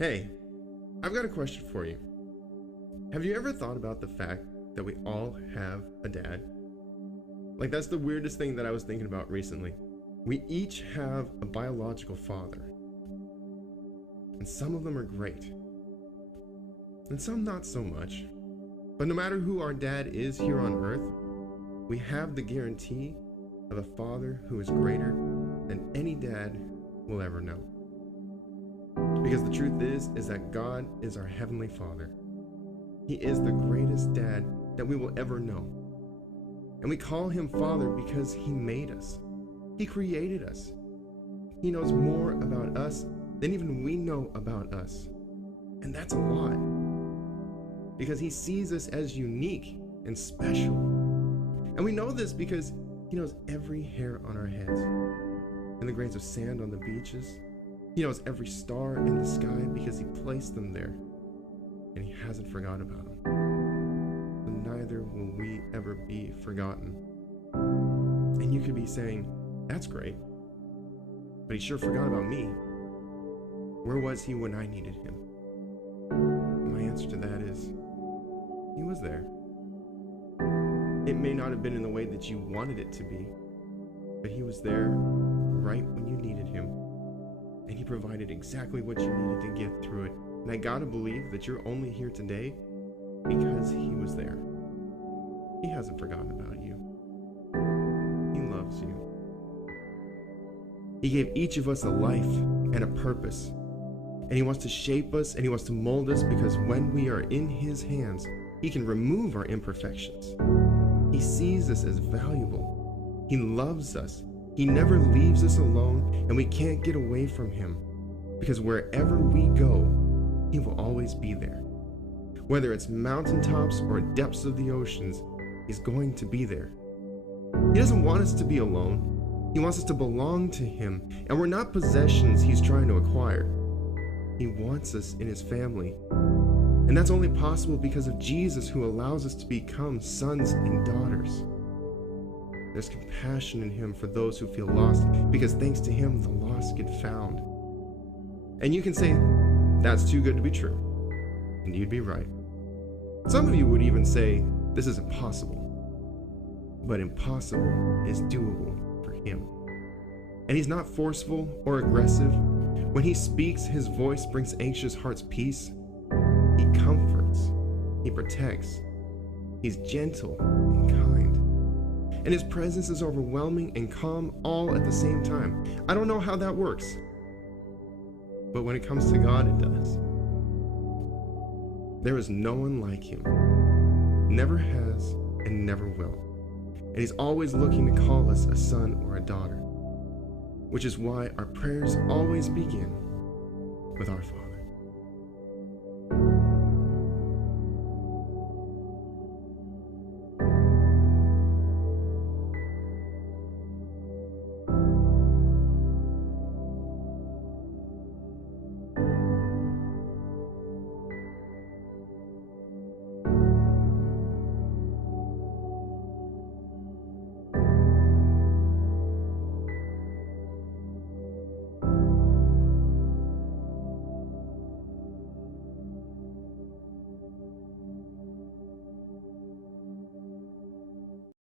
Hey, I've got a question for you. Have you ever thought about the fact that we all have a dad? Like, that's the weirdest thing that I was thinking about recently. We each have a biological father. And some of them are great. And some not so much. But no matter who our dad is here on earth, we have the guarantee of a father who is greater than any dad will ever know. Because the truth is that God is our Heavenly Father. He is the greatest dad that we will ever know. And we call him Father because he made us. He created us. He knows more about us than even we know about us. And that's a lot. Because he sees us as unique and special. And we know this because he knows every hair on our heads and the grains of sand on the beaches. He knows every star in the sky because he placed them there, and he hasn't forgotten about them. And neither will we ever be forgotten. And you could be saying, that's great, but he sure forgot about me. Where was he when I needed him? And my answer to that is, he was there. It may not have been in the way that you wanted it to be, but he was there right when you needed him. And he provided exactly what you needed to get through it. And I gotta believe that you're only here today because he was there. He hasn't forgotten about you. He loves you. He gave each of us a life and a purpose. And he wants to shape us and he wants to mold us because when we are in his hands, he can remove our imperfections. He sees us as valuable. He loves us. He never leaves us alone, and we can't get away from him because wherever we go, he will always be there. Whether it's mountaintops or depths of the oceans, he's going to be there. He doesn't want us to be alone. He wants us to belong to him, and we're not possessions he's trying to acquire. He wants us in his family, and that's only possible because of Jesus, who allows us to become sons and daughters. There's compassion in him for those who feel lost, because thanks to him, the lost get found. And you can say, that's too good to be true. And you'd be right. Some of you would even say, this is impossible. But impossible is doable for him. And he's not forceful or aggressive. When he speaks, his voice brings anxious hearts peace. He comforts. He protects. He's gentle and kind. And his presence is overwhelming and calm all at the same time. I don't know how that works, but when it comes to God, it does. There is no one like him, never has and never will. And he's always looking to call us a son or a daughter, which is why our prayers always begin with our Father.